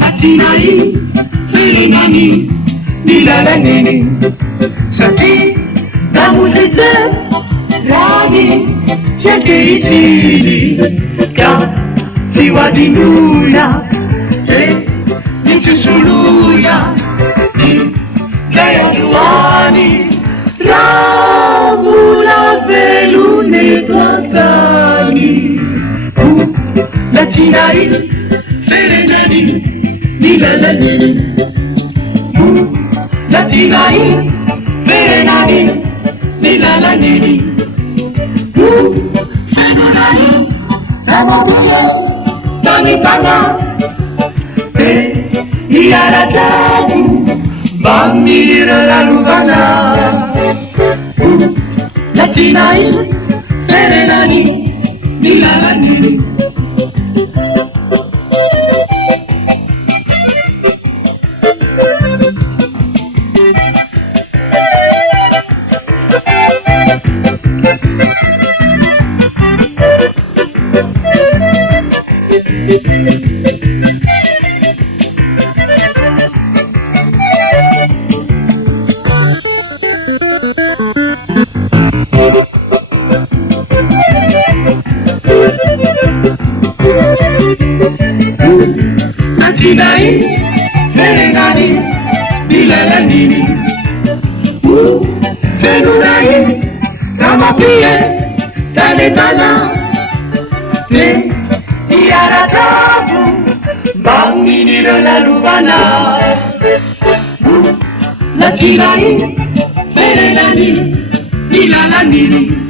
Latinai, Filinani, Nilalanini, Sati, Damulete, Rani, Chekeitini, Ka, Siwadinuya, Nichusuluya, Kayaduani, Ravula Velune Twakani, Latinai, Filinani, Nilalanini, Latinai, Filinani, Nilalanini, Fenunani, Namabuya, Tanipana, Iaratabu, Bamira la Lugana, Latinai, Filinani, Nilalanini. Latinai, Filinani, Nilalanini, Fenunai, Ramapie, Tanetana, Iaratabu, Bangini de la Lugana, Latinai, Filinani, Nilalanini.